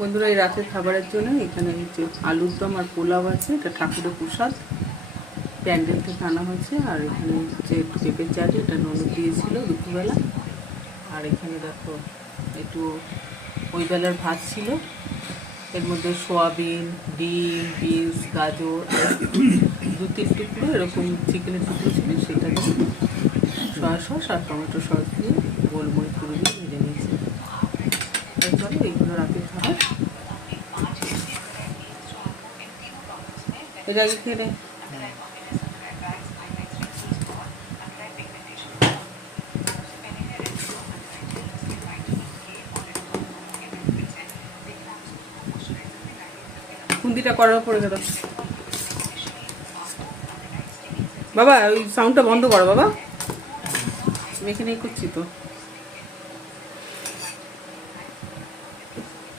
বন্ধুরা, এই রাতের খাবারের জন্য এখানে হচ্ছে আলুর দম আর পোলাও আছে, এটা ঠাকুরের প্রসাদ। প্যান্ডেল থেকে আনা হয়েছে, আর এখানে হচ্ছে একটু পেঁপের চাটনি, এটা ননদ দিয়েছিল দুপুরবেলা। আর এখানে দেখো, একটু ওই বেলার ভাত ছিল। এর মধ্যে সোয়াবিন, ডিম, বিনস, গাজর দু তিন টুকরো, এরকম চিকেনের টুকরো ছিল, সেটা দিয়ে সয়া সস আর টমেটো সস দিয়ে গোলমরিচ পুরো দিয়ে ভেজে নিয়েছি এই চলো এইগুলো রাতের খাবার এটা করার পরে গেল। বাবা, ওই সাউন্ডটা বন্ধ করো, বাবা। আমি এখানেই করছি তো।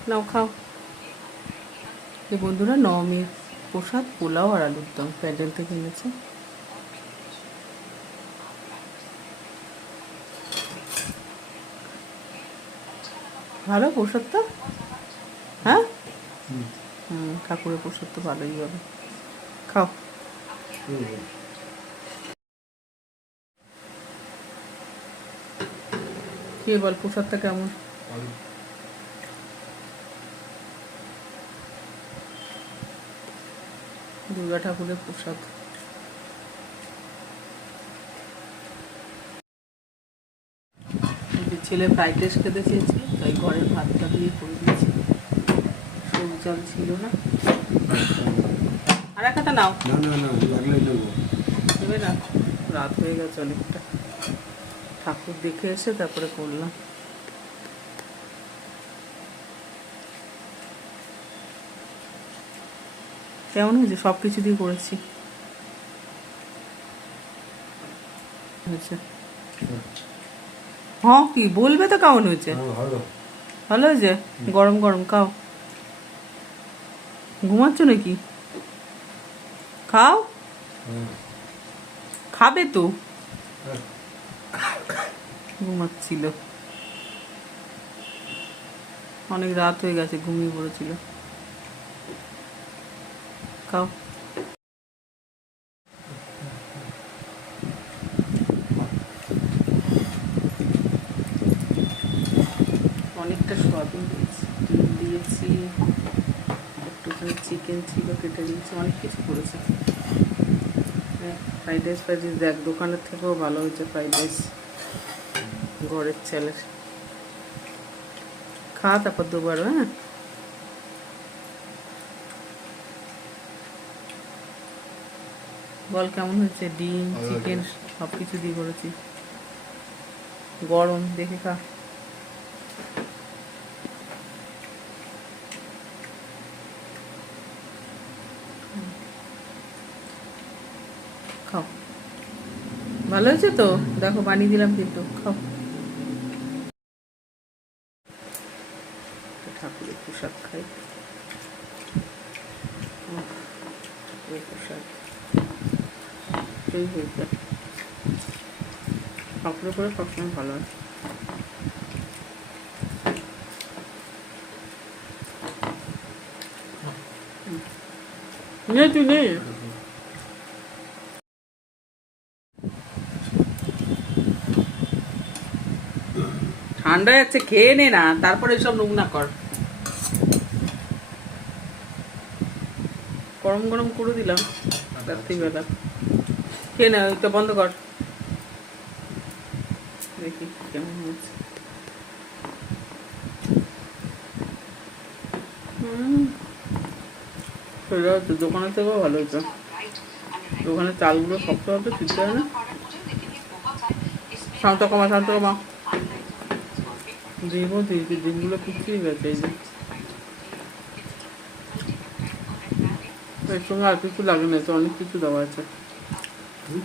নাও খাও। এই বন্ধুরা নবমীর প্রসাদ পোলাও আর আলুর দম প্যান্ডেল থেকে এনেছে। ভালো প্রসাদটা হ্যাঁ? হুম ঠাকুরের প্রসাদ তো ভালোই হবে। খাও। কে বল প্রসাদটা কেমন? দুর্গা ঠাকুরের প্রসাদ। ছেলে ফ্রাইড রাইস খেতে চেয়েছে তাই ঘরের ভাতটা দিয়ে করে দিয়েছি। সবুজ জল ছিল না। আর একটা নাও। না না না লাগলে নেব। না রাত হয়ে গেছে অনেকটা। ঠাকুর দেখে এসে তারপরে করলাম। কেমন হয়েছে সব কিছু দিয়ে করেছি। হয়েছে। হ্যাঁ কি বলবে তো কেমন হয়েছে? হ্যাঁ, ভালো। হয়েছে? গরম গরম খাও। ঘুমাচ্ছ নাকি? খাও? খাবে তো। হ্যাঁ। ঘুমাচ্ছিল। অনেক রাত হয়ে গেছে ঘুমিয়ে পড়েছিল। খাও অনেকটা দিয়েছি একটুখানি চিকেন ছিল, কেটে অনেক কিছু করেছি। ফ্রাইড রাইস দেখ, দোকানের থেকেও ভালো হয়েছে ফ্রাইড রাইস। ঘরের খা তারপর দুবার হ্যাঁ? বল কেমন হয়েছে? ডিম চিকেন সব কিছু দিয়ে করেছি। গরম দেখে খা। খাও। ভালো হয়েছে তো? দেখো বানিয়ে দিলাম কিন্তু। খাও। ঠাকুরের প্রসাদ খাই। উফ, হয়েছে। করে সবসময় ভালো নে তুই ঠান্ডা যাচ্ছে, খেয়ে নে না, তারপরে সব নোংরা কর। গরম গরম করে দিলাম, রাত্রিবেলা। খেয়ে না, ওইটা বন্ধ কর। দেখি কেমন হচ্ছে। দোকানের থেকেও ভালো হচ্ছে দোকানের চালগুলো শক্ত হবে সিদ্ধ হয় না। শান্ত কমা শান্ত কমা। ডিমও দিয়েছি ডিমগুলো কুচিয়ে গেছে, এই যে। এর সঙ্গে আর কিছু লাগে না তো অনেক কিছু দেওয়া আছে। হুম?